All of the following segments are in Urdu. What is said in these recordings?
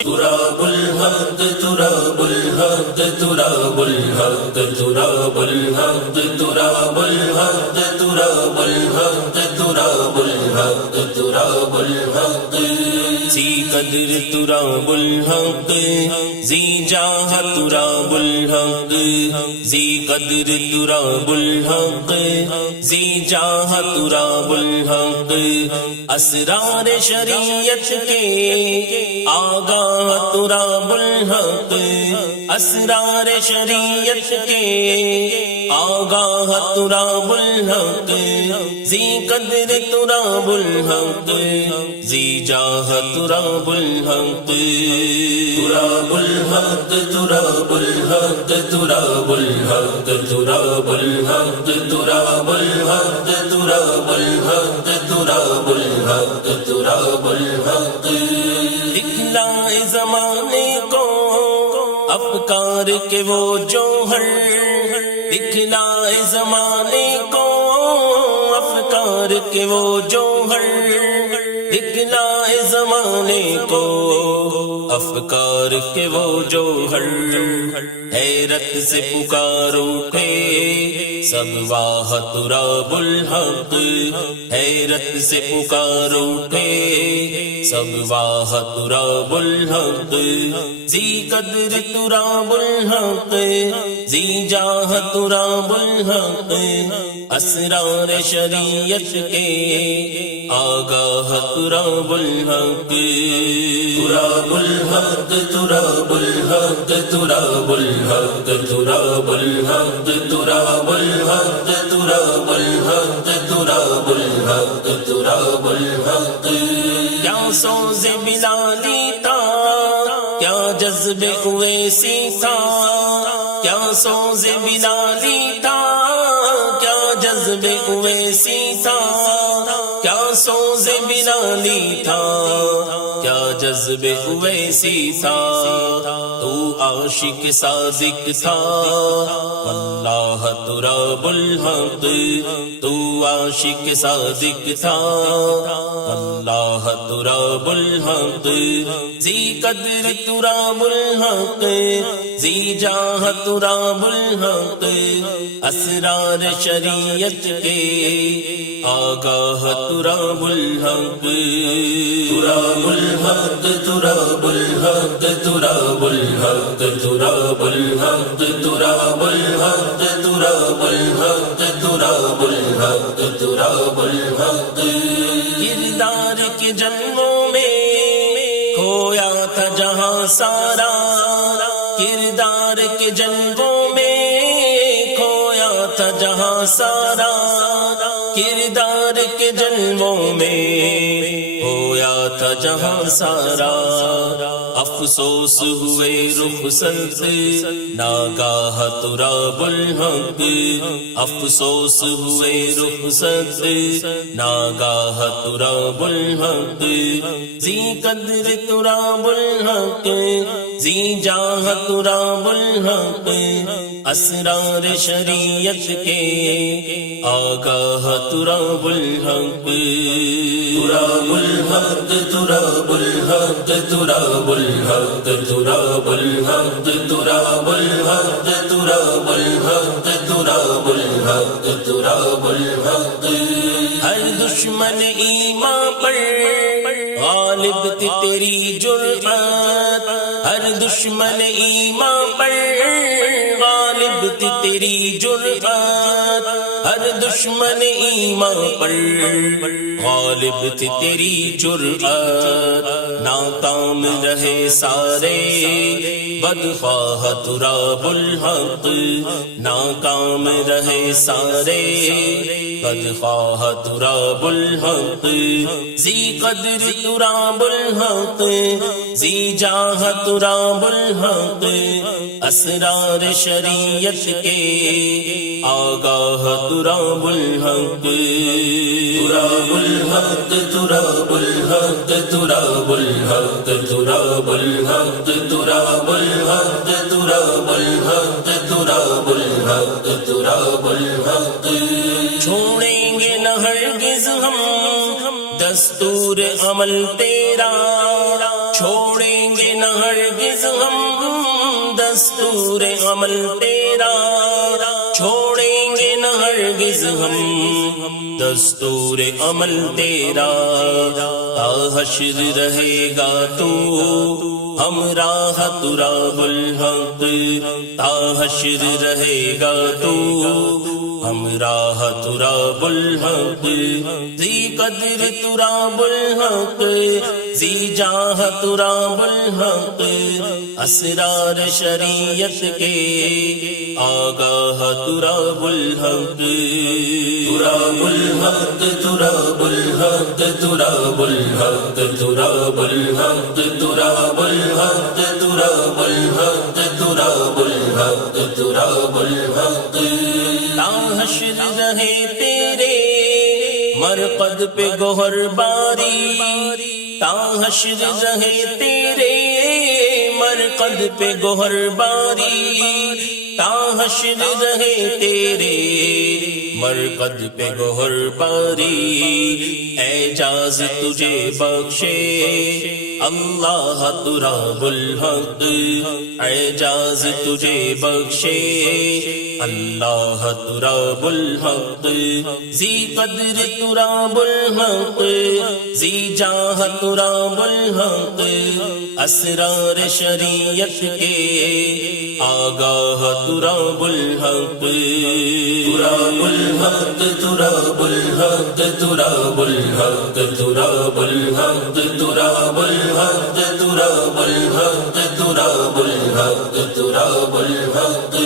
تراب الحق تراب الحق تراب الحق تراب الحق تراب الحق تراب الحق تراب الحق تراب الحق ذی قدر تراب الحق ذی جاہ تراب الحق ذی قدر تراب الحق ذی جاہ تراب الحق اسرار شریعت کے آگاہ تراب الحق اسرار شریعت کے آگاہ تراب الحق ذی قدر تراب الحق ذی جاہ تراب الحق تراب الحق تراب الحق تراب الحق تراب الحق تراب الحق تراب الحق تراب الحق تراب الحق دکھلائے زمانے کو افکار کے وہ جوہر دکھلائے زمانے کو افکار کے وہ جوہر دکھلائے زمانے کو افکار کے وہ جوہر حیرت سے پکار اٹھے سب واہ تراب الحق حیرت سے پکار اٹھے سب واہ تراب الحق ذی قدر تراب الحق ذی جاہ تراب الحق اسرار شریعت کے آگاہ تراب الحق تراب الحق تراب الحق تراب الحق تراب الحق تراب الحق تراب الحق تراب الحق تراب الحق کیا سوز بلالی تھا کیا جذب اویسی تھا کیا سوز بلالی تھا کیا جذب اویسی تھا کیا سوز بلالی تھا کیا جذب اویسی تھا تو عاشق صادق تھا واللہ تراب الحق تو عاشق صادق تھا واللہ تراب الحق ذی قدر تراب الحق ذی جاہ تراب الحق اسرار شریعت کے آگاہ تراب الحق تراب الحق تراب الحق تراب الحق تراب الحق تراب الحق تراب الحق تراب الحق تراب الحق کردار کے جنگوں میں کھویا تھا جہاں سارا کردار کے جنگوں میں کھویا تھا جہاں سارا کردار کے جنگوں میں کھویا تھا جہاں سارا افسوس ہوئے رخصت ناگاہ تراب الحق افسوس ہوئے رخصت ناگاہ تراب الحق ذی قدر تراب الحق ذی جاہ تراب الحق اسرار شریعت کے آگاہ تراب الحق تراب الحق تراب الحق تراب الحق تراب الحق تراب الحق تراب الحق تراب الحق تراب الحق ہر دشمن ایمان پر غالب تھی تیری جرأت ہر دشمن ایمان پر غالب تھی تیری جرأت ہر دشمن ایمان پر غالب تھی تیری جرأت ناکام رہے سارے بدخواہ تراب الحق ناکام رہے سارے بدخواہ تراب الحق ذی قدر تراب الحق ذی جاہ تراب الحق اسرار شریعت کے آگاہ تراب الحق تراب الحق تراب الحق تراب الحق تراب الحق تراب الحق تراب الحق تراب الحق تراب الحق چھوڑیں گے نہ ہرگز ہم دستور عمل تیرا چھوڑیں گے نہ ہرگز ہم دستور عمل تیرا، چھوڑیں گے نہ ہرگز ہم دستور عمل تیرا، تا حشر رہے گا تو ہمراہ تراب الحق، تا حشر رہے گا تو ہمراہ تراب الحق، ذی قدر تراب الحق، ذی جاہ تراب الحق، اسرار شریعت کے آگاہ تراب الحق، تراب الحق تراب الحق تراب الحق تراب الحق تراب الحق تراب الحق تراب الحق تراب الحق، تا حشر رہے تیرے مرقد پہ گوہر باری، تا حشر رہے تیرے مرقد پہ گوہر باری، تا حشر رہے تیرے مرقد پہ گوہر باری، اعجاز تجھے بخشے اللہ تراب الحق، اعجاز تجھے بخشے اللہ تراب الحق، ذی قدر تراب الحق، ذی جاہ تراب الحق، اسرار شریعت کے آگاہ تراب الحق، تراب الحق تراب الحق تراب الحق تراب الحق تراب الحق تراب الحق تراب الحق تراب الحق،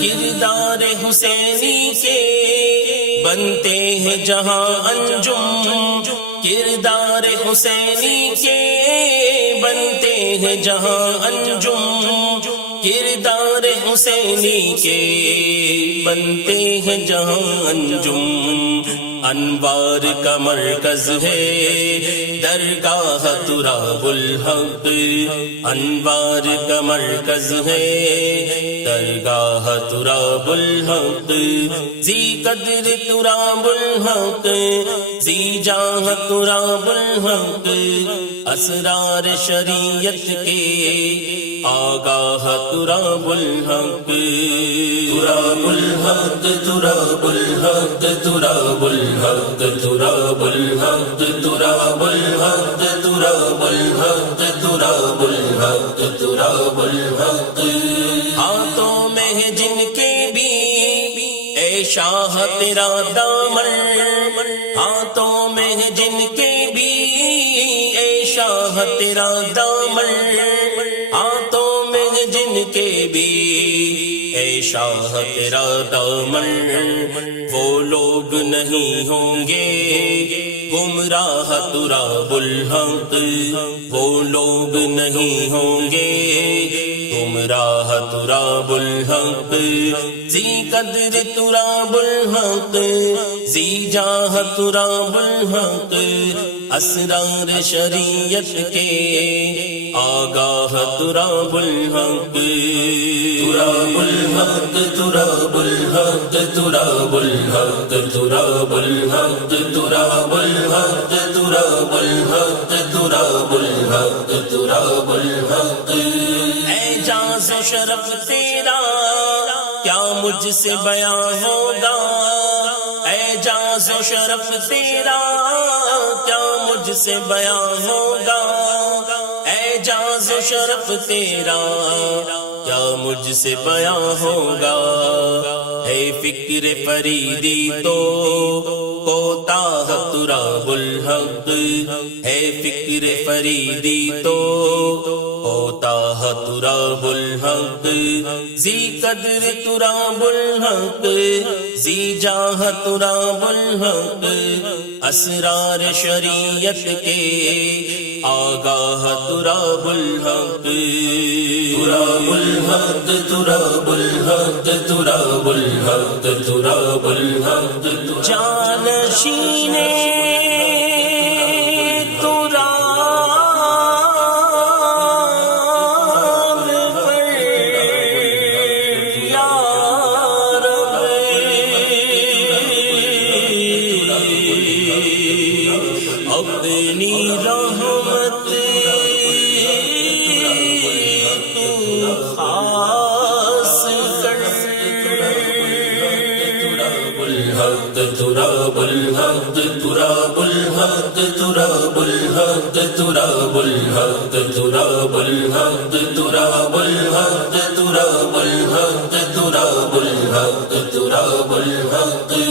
کردار حسینی کے بنتے ہیں جہاں انجم، کردار حسینی کے بنتے ہیں جہاں انجم، کردار حسینی کے بنتے ہیں جہاں انجم، انوار کا مرکز ہے درگاہ تراب الحق، انوار کا مرکز ہے درگاہ تراب الحق، ذی قدر تراب الحق، ذی جاہ تراب الحق، اسرار شریعت کے آگاہ تراب الحق، تراب الحق تراب الحق تراب الحق تراب الحق تراب الحق تراب الحق تراب الحق تراب الحق، ہاتھوں میں ہے جن کے بھی اے شاہ تیرا دامن، ہاتھوں میں ہے جن کے بھی اے شاہ تیرا دامن، ہاتھوں میں ہے جن کے بھی اے شاہ تیرا دامن، وہ لوگ نہیں ہوں گے گمراہ تراب الحق، وہ لوگ نہیں ہوں گے گمراہ تراب الحق، ذی قدر تراب الحق، ذی جاہ تراب الحق، اسرار شریعت کے آگاہ تراب الحق، تراب الحق تراب الحق تراب الحق تراب الحق تراب الحق تراب الحق تراب الحق تراب الحق، اعجاز و شرف تیرا کیا مجھ سے بیان ہوگا، اعجاز و شرف تیرا کیا مجھ سے بیان ہوگا، اعجاز و شرف تیرا کیا مجھ سے بیان ہوگا، ہے فکر فریدی تو کوتاہ تراب الحق، ہے فکر فریدی تو کوتاہ تراب الحق، ذی قدر تراب الحق، ذی جاہ تراب الحق، اسرار شریعت کے آگاہ تراب الحق، تراب الحق تراب الحق تراب الحق تراب الحق، جانشین اپنی رحمت الحق تراب الحق تراب الحق تراب الحق تراب الحق تراب الحق تراب الحق تراب الحق تراب الحق تراب الحق